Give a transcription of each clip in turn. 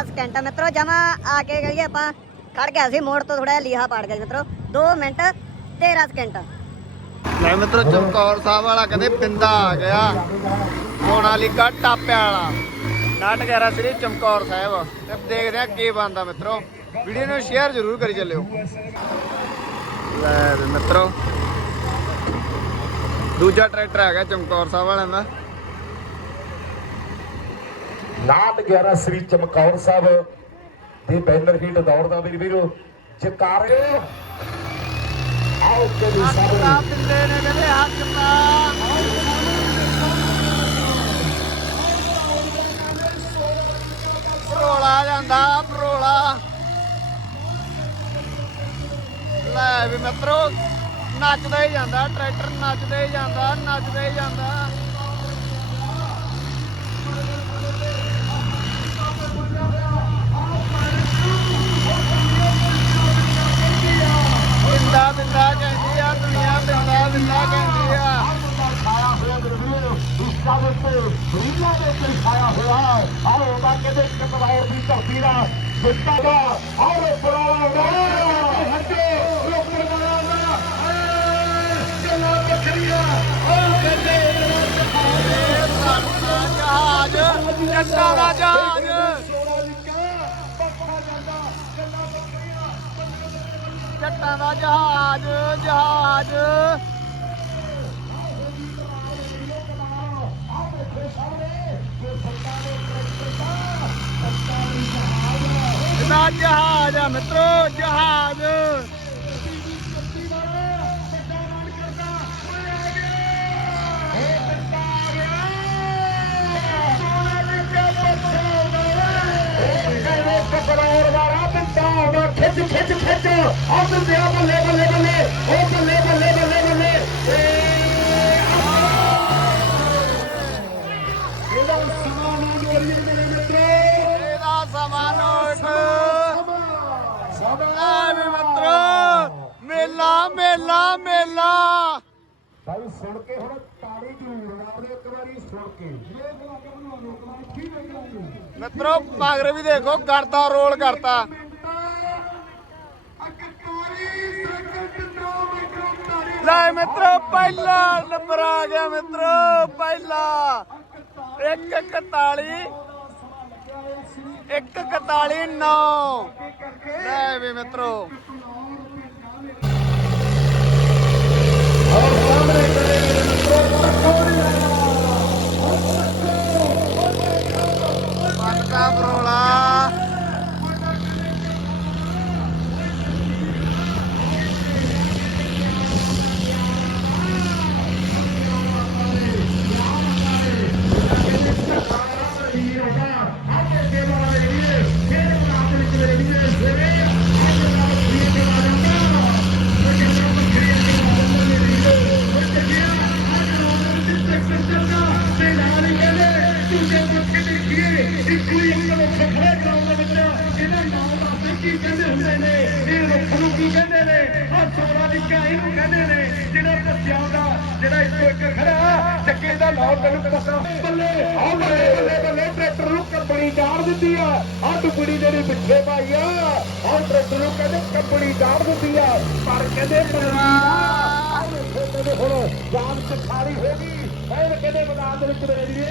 Minute 13 ਮਿੱਤਰੋ, ਜਮਾ ਆ ਕੇ ਗਈ ਆਪਾਂ, ਖੜ ਗਿਆ ਸੀ ਮੋੜ ਤੋਂ ਥੋੜਾ ਜਿਹਾ ਲੀਹਾ ਪਾੜ ਗਿਆ ਸੀ ਮਿੱਤਰੋ। 2 ਮਿੰਟ 13 ਸਕਿੰਟ। ਲੈ ਮਿੱਤਰੋ, ਚਮਕੌਰ ਸਾਹਿਬ ਵਾਲਾ ਕਹਿੰਦੇ ਪਿੰਦਾ ਆ ਗਿਆ। ਮੋਨਾਲੀਕਾ ਟਾਪਿਆਂ ਵਾਲਾ। ਨਾਟ 11 ਸ੍ਰੀ ਚਮਕੌਰ ਸਾਹਿਬ। ਤੇ ਦੇਖਦੇ ਆ ਕੀ ਬਣਦਾ ਮਿੱਤਰੋ। ਵੀਡੀਓ ਨੂੰ ਸ਼ੇਅਰ ਜ਼ਰੂਰ ਕਰੀ ਚੱਲਿਓ। ਲੈ ਮਿੱਤਰੋ। ਦੂਜਾ ਟਰੈਕਟਰ ਹੈਗਾ ਚਮਕੌਰ ਸਾਹਿਬ ਵਾਲਿਆਂ ਦਾ। ਨਾਟ 11 ਸ੍ਰੀ ਚਮਕੌਰ ਸਾਹਿਬ ਦੇ ਬੈਨਰ ਹੀਟ ਦੌੜਦਾ ਮੇਰੇ ਵੀਰੋ ਜਕਾਰੇ। ਆਓ ਕਦੀ ਸਾਰੇ। ਪਿੱਲੇ ਨੇ ਕਹਿੰਦੇ ਹੱਥ ਪਾ ਪਰੋਲਾ ਜਾਂਦਾ ਪਰੋਲਾ ਲੈ ਵੀ ਮਿੱਤਰੋ ਨੱਚਦਾ ਹੀ ਜਾਂਦਾ ਟਰੈਕਟਰ ਨੱਚਦਾ ਹੀ ਜਾਂਦਾ ਨੱਚਦਾ ਹੀ ਜਾਂਦਾ ਬਿੰਦਾ ਬਿੰਦਾ ਕਹਿੰਦੀ ਆ ਦੁਨੀਆ ਬਿੰਦਾ ਬਿੰਦਾ ਕਹਿੰਦੀ ਆ ਛਾਇਆ ਹੋਇਆ ਮੇਰੇ ਵੀਰੋ ਇਸ ਕਾਲੇ ਤੇ ਦੁਨੀਆ ਦੇ ਉੱਤੇ ਛਾਇਆ ਹੋਇਆ ਹੈ। ਆਓ ਬਾਕੇ ਦੇ ਕਤਵਾਇਰ ਦੀ ਧਰਤੀ ਦਾ ਜਿੱਤਾ ਦਾ ਆਓ ਪਰਾਵਾ ਦਾ ਹੱਟੇ ਰੋਕਣ ਵਾਲਾ ਦਾ ਚੱਲਾ ਬੱਕਰੀਆਂ ਜਹਾਜ਼ ਜੱਟਾਂ ਦਾ ਜਹਾਜ਼ ਜਹਾਜ਼। ਜਹਾਜ਼ ਇਹਦਾ ਜਹਾਜ਼ ਆ ਮਿੱਤਰੋ, ਜਹਾਜ਼। ਖਿੱਚ ਖਿੱਚ ਖਿੱਚ ਆ ਬੰਦੇ ਆ ਬੱਲੇ ਬੱਲੇ ਬੱਲੇ ਉਹ ਬੱਲੇ ਬੱਲੇ ਬੱਲੇ ਬੱਲੇ ਇਹਦਾ ਸਮਾਨ ਆ ਜੋੜੀ ਮਿੱਤਰੋ ਇਹਦਾ ਸਮਾਂ ਨੋਟ। ਸਮਾਨ ਆ ਵੀ ਮਿੱਤਰੋ ਮੇਲਾ ਮੇਲਾ ਮੇਲਾ। ਭਾਈ ਸੁਣ ਕੇ ਹੁਣ ਤਾੜੀ ਜ਼ਰੂਰ ਮਾਰਦੇ ਇੱਕ ਵਾਰੀ ਸੁਣ ਕੇ। ਮਿੱਤਰੋ ਮਗਰ ਵੀ ਦੇਖੋ ਕਰਤਾ ਰੋਲ ਕਰਤਾ। ਲੈ ਮਿੱਤਰੋ ਪਹਿਲਾ ਨੰਬਰ ਆ ਗਿਆ ਮਿੱਤਰੋ ਪਹਿਲਾ। 141 141 9 ਲੈ ਵੀ ਮਿੱਤਰੋ। ਪੱਕਾ ਬਰੋਲਾ ਕੀ ਕਹਿੰਦੇ ਹੁੰਦੇ ਨੇ? ਇਹ ਰੁੱਖ ਨੂੰ ਕੀ ਕਹਿੰਦੇ ਨੇ? ਆ ਸੋਨਾ ਦੀ ਕਾਈ ਨੂੰ ਕਹਿੰਦੇ ਨੇ। ਜਿਹੜਾ ਦੱਸਿਆ ਦਾ, ਜਿਹੜਾ ਇੱਕੋ ਇੱਕ ਖੜਾ ਚੱਕੇ ਦਾ ਨਾਮ ਤੈਨੂੰ ਪਤਾ। ਬੱਲੇ ਆ ਬੱਲੇ ਬੱਲੇ ਬੱਲੇ, ਟਰੈਕਟਰ ਨੂੰ ਕੰਪਨੀ ਚਾੜ ਦਿੱਤੀ ਆ। ਆ ਟੁਕੜੀ ਜਿਹੜੀ ਪਿੱਛੇ ਪਾਈ ਆ ਆ ਟਰੈਕਟਰ ਨੂੰ ਕਹਿੰਦੇ ਕੰਪਨੀ ਚਾੜ ਦਿੱਤੀ ਆ। ਪਰ ਕਹਿੰਦੇ ਪਰਵਾ ਹੁਣ ਜਾਨ ਸਿਖਾਰੀ ਹੋ ਗਈ। ਐਨ ਕਹਿੰਦੇ ਮੈਦਾਨ ਦੇ ਵਿੱਚ ਮੇਰੇ ਵੀਰੇ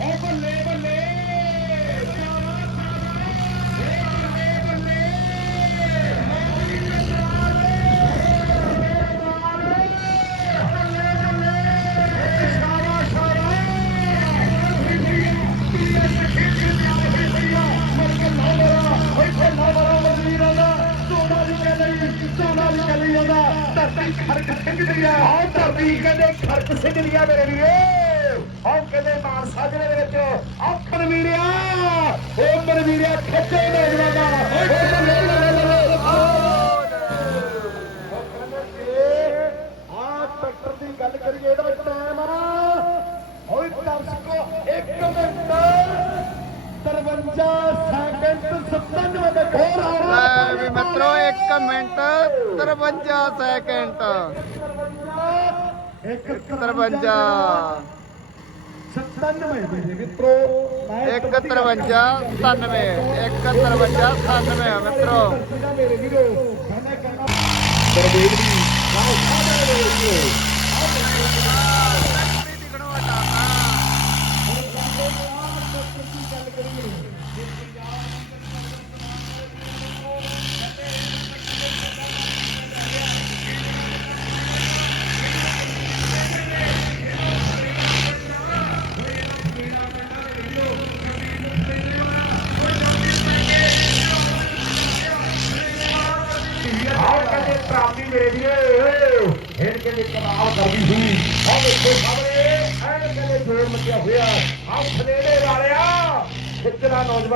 ਐ ਬੱਲੇ ਬੱਲੇ। ਆਹ ਧਰਤੀ ਕਹਿੰਦੇ ਖਰਕ ਸਿੰਘਦੀ ਆ ਮੇਰੇ ਵੀਰੇ। ਆਹ ਕਹਿੰਦੇ ਮਾਨਸਾ ਦੇ ਵਿੱਚ ਆਖਣ ਵੀਰਿਆ ਉਹ ਮੇਰੇ ਵੀਰਿਆ ਖੱਟੇ ਨੌਜਵਾਨਾ ਉਹ ਬੱਲੇ ਬੱਲੇ ਬੱਲੇ ਆ ਟਰੈਕਟਰ ਦੀ ਗੱਲ ਕਰੀਏ, ਇਹਦਾ ਟਾਈਮ ਆ। ਓਏ ਦਰਸ਼ਕੋ 1 ਮਿੰਟ। 53 ਸੈਕਿੰਡ 97 ਦੇ ਹੋਰ ਆਉਣਾ ਲੈ ਮਿੱਤਰੋ 1 ਮਿੰਟ। 53 ਸੈਕਿੰਡ 53 97 ਮੇਰੇ ਮਿੱਤਰੋ। ਮੈਂ 153 97 153 97 ਮਿੱਤਰੋ। ਮੇਰੇ ਵੀਰੋ ਕਹਿੰਦਾ ਕਹਿੰਦਾ ਦਰਵੇਦ ਦੀ ਆਓ ਸਾਡੇ ਵੀਰੋ ਆਹ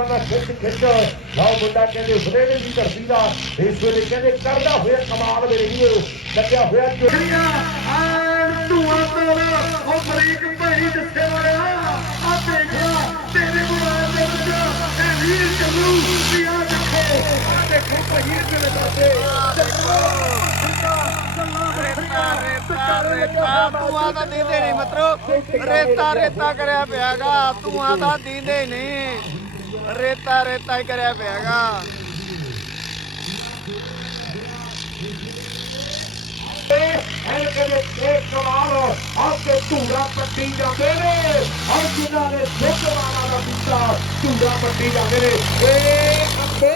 ਦਾ ਖਿੱਚ ਖਿੱਚ। ਲਾਓ ਮੁੰਡਾ ਕਹਿੰਦੇ ਫਲੇੜੇ ਦੀ ਧਰਤੀ ਦਾ। ਇਸ ਵੇਲੇ ਕਹਿੰਦੇ ਕਰਦਾ ਹੋਇਆ ਕਮਾਲ ਮੇਰੇ ਵੀਰੋ। ਲੱਗਿਆ ਹੋਇਆ ਜੋੜੀਆਂ ਐਨ ਧੂਆਂ ਤੋਂ ਉਹ ਬਰੀਕ ਭਾਈ ਜਿੱਥੇ ਵਾਲਿਆ ਆ ਦੇਖਿਆ ਤੇਰੇ ਮੋਬਾਈਲ ਦੇ ਵਿੱਚ ਇਹ ਵੀਰ ਚੱਲੂ ਵੀ ਆ ਦੇਖੋ। ਆ ਦੇਖੋ ਭਾਈ ਤੂੰ ਤਾਂ ਦੀਂਦੇ ਨਹੀਂ ਮਿੱਤਰੋ। ਰੇਤਾ ਰੇਤਾ ਕਰਿਆ ਪਿਆਗਾ ਤੂੰ ਤਾਂ ਦੀਂਦੇ ਨਹੀਂ। ਰੇਤਾ ਰੇਤਾ ਹੀ ਕਰਿਆ ਪਿਆਗਾ। ਧੂੜਾ ਪੱਟੀ ਜਾਂਦੇ ਨੇ। ਔਰ ਜਿਨ੍ਹਾਂ ਨੇ ਦੁੱਧ ਵਾਲਾ ਦਾ ਪੀਤਾ ਧੂੜਾ ਪੱਟੀ ਜਾਂਦੇ ਨੇ। ਇਹ ਅੱਬੋ!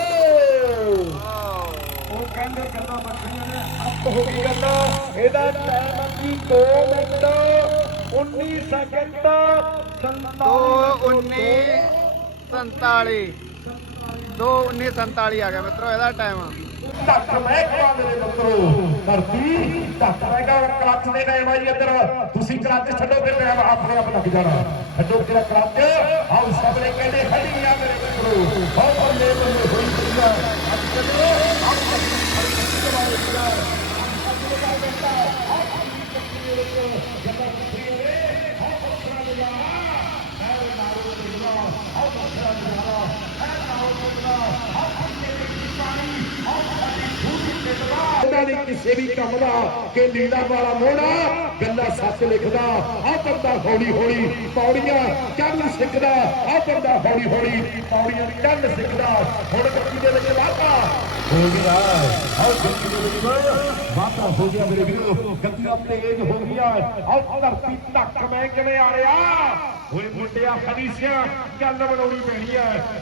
ਉਹ ਕਹਿੰਦੇ ਗੱਲਾਂ ਬੱਚੀਆਂ ਨੇ ਅੱਬ ਹੋ ਗਈ ਗੱਲ। ਇਹਦਾ ਟਾਈਮ ਕੀ 2 ਮਿੰਟ। 19 ਸੈਕਿੰਡ 2 19 47 2 19 47 ਆ ਗਿਆ ਮਿੱਤਰੋ ਇਹਦਾ ਟਾਈਮ ਡਾਕਟਰ ਮਹਿਕਮਾ ਦੇ ਮਿੱਤਰੋ ਧਰਤੀ ਡਾਕਟਰ ਹੈਗਾ ਕਲੱਚ ਦੇ ਟਾਈਮ ਆ ਜੀ ਇੱਧਰ ਤੁਸੀਂ ਕਲੱਚ ਛੱਡੋ ਫਿਰ ਟਾਈਮ ਆਪਣੇ ਆਪ ਲੱਗ ਜਾਣਾ ਛੱਡੋ ਕਿਹੜਾ ਕਲੱਚ ਆਓ ਸਭ ਨੇ ਕਹਿੰਦੇ ਹੱਡੀ ਆ ਮੇਰੇ ਮਿੱਤਰੋ ਬਹੁਤ ਬੱਲੇ ਬੱਲੇ ਹੋਈ ਪਈਆ ਅੱਜ ਚੱਲੋ ਆਓ ਉਹਨਾਂ ਨੇ ਕਿਸੇ ਵੀ ਕੰਮ ਦਾ ਕਿ ਲੀਲਾ ਵਾਲਾ ਮੋੜਾ ਗੱਲਾਂ ਸੱਚ ਲਿਖਦਾ ਆ ਬੰਦਾ ਹੌਲੀ ਹੌਲੀ ਪੌੜੀਆਂ ਚੜ੍ਹਨ ਸਿੱਖਦਾ ਆ ਬੰਦਾ ਹੌਲੀ ਹੌਲੀ ਪੌੜੀਆਂ ਚੜ੍ਹਨ ਸਿੱਖਦਾ। ਹੁਣ ਗੱਡੀ ਦੇ ਵਿੱਚ ਵਾਧਾ ਹੋ ਗਿਆ। ਆਹ ਗੱਡੀ ਦੇ ਵਿੱਚ ਵਾਧਾ ਹੋ ਗਿਆ ਮੇਰੇ ਵੀਰੋ। ਗੱਡੀਆਂ ਤੇਜ਼ ਹੋ ਗਈਆਂ ਆਹ ਧਰਤੀ ਧੱਕ ਮੈਂ ਕਿਵੇਂ ਆ ਰਿਹਾ? ਓਏ ਮੁੰਡਿਆ ਖਦੀਸਿਆ ਗੱਲ ਬਣਾਉਣੀ ਪੈਣੀ ਐ।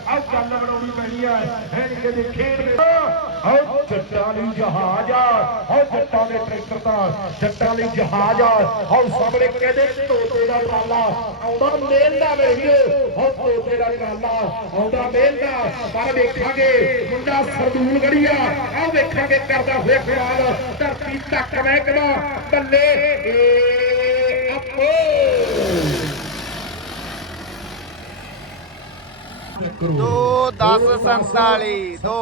ਆਹ ਗੱਲ ਬਣਾਉਣੀ ਪੈਣੀ ਐ। ਹੈ ਨੀ ਕਦੇ ਖੇਡ ਵਿੱਚ। ਜੱਟਾਂ ਲਈ ਜਹਾਜ਼ ਆ। ਆਹ ਜੱਟਾਂ ਦੇ ਟਰੈਕਟਰ ਦਾ ਜੱਟਾਂ ਲਈ ਜਹਾਜ਼ ਆ। ਆਹ ਸਾਹਮਣੇ ਕਹਿੰਦੇ ਤੋਤੇ ਦਾ ਟਰਾਲਾ। ਆਉਂਦਾ ਮੇਲ ਦਾ ਮੇਰੇ ਵੀਰੋ ਤੋਤੇ ਦਾ ਟਰਾਲਾ। ਆਉਂਦਾ ਮੇਲ ਦਾ। ਪਰ ਵੇਖਾਂਗੇ ਮੁੰਡਾ ਸਰਦੂਲ ਗੜੀਆ ਆਓ ਵੇਖਾਂਗੇ ਕਰਦਾ ਹੋਇਆ ਖਿਆਲ। ਧਰਤੀ ਤੱਕ ਮਹਿਕਮਾ। ਬੱਲੇ। ਏ ਆਪੋ 2 10 47 2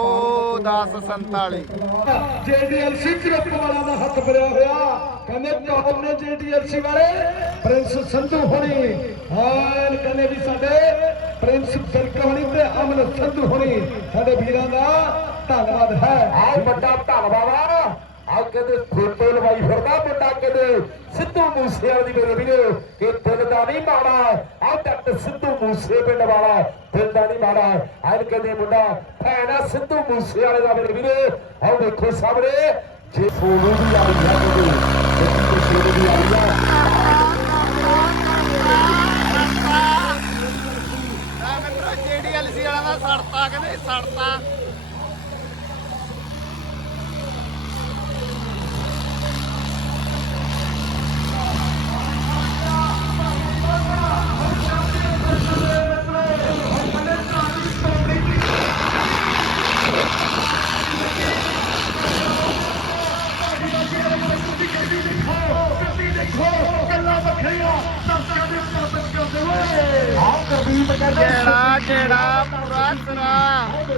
10 47 ਜੇਡੀਐਲਸੀ ਗਰੁੱਪ ਵਾਲਾ ਦਾ ਹੱਥ ਭਰਿਆ ਹੋਇਆ। ਕਹਿੰਦੇ ਟੌਪ ਨੇ ਜੇਡੀਐਲਸੀ ਵਾਲੇ। ਪ੍ਰਿੰਸ ਸੰਧੂ ਹੋਣੀ। ਹਾਂ ਕਹਿੰਦੇ ਵੀ ਸਾਡੇ ਪ੍ਰਿੰਸ ਬਿਰਕ ਹੋਣੀ ਤੇ ਅਮਨ ਸੰਧੂ ਹੋਣੀ। ਸਾਡੇ ਵੀਰਾਂ ਦਾ ਧੰਨਵਾਦ ਹੈ। ਆਹ ਵੱਡਾ ਧੰਨਵਾਦ। ਆ ਆਹ ਕਹਿੰਦੇ ਫੋਟੋ ਲਵਾਈ ਫਿਰਦਾ ਮੁੰਡਾ ਕਹਿੰਦੇ ਸਿੱਧੂ ਮੂਸੇ ਵਾਲੀ ਮੇਰੇ ਵੀਰੋ ਕਿ ਦਿਲ ਦਾ ਨਹੀਂ ਮਾੜਾ। ਆਹ ਡੱਟ ਸਿੱਧੂ ਮੂਸੇ ਪਿੰਡ ਵਾਲਾ, ਦਿਲ ਦਾ ਨਹੀਂ ਮਾੜਾ। ਆਹ ਕਹਿੰਦੇ ਮੁੰਡਾ, ਭੈਣ ਆ ਸਿੱਧੂ ਮੂਸੇ ਵਾਲੇ ਦਾ ਮੇਰੇ ਵੀਰੋ। ਆਹ ਦੇਖੋ ਸਾਹਮਣੇ, ਜੇ ਫੋਟੋ ਵੀ ਆ ਰਹੀ ਕਹਿੰਦੇ ਦੇਖੀ ਤੇ ਵੀ ਆ ਰਹੀ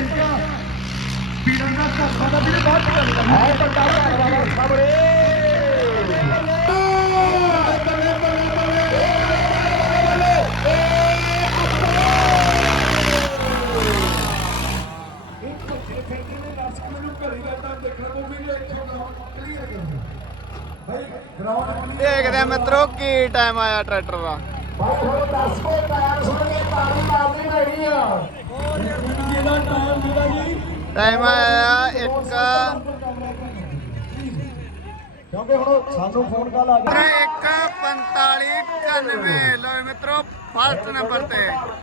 ਭਾਈਆ ਪੀਰਾਂ ਦਾ ਧੋਖਾ ਦਾ ਵੀਰੇ ਬਾਅਦ ਚ ਗੱਲ ਕਰਨੀ ਹੈ ਸਰਕਾਰ ਦਾ ਖਬਰੇ ਦੇਖਦੇ ਮਿੱਤਰੋ ਕੀ ਟਾਈਮ ਆਇਆ ਟਰੈਕਟਰ ਦਾ। ਬਾਈ 10 ਕੋ ਟਾਇਰ ਸੁਣ ਕੇ ਤਾੜੀ ਮਾਰਨੀ ਪੈਣੀ ਆ। ਜਿਹਦਾ ਟਾਇਰ ਮਿਲਦਾ ਜੀ ਟਾਈਮ ਆਇਆ ਇੱਕ। ਕਿਉਂਕਿ ਹੁਣ ਸਾਨੂੰ ਫੋਨ ਕਾਲ ਆ ਗਿਆ। 1 45 91 ਲੋ ਮਿੱਤਰੋ ਫਸਟ ਨੰਬਰ ਤੇ।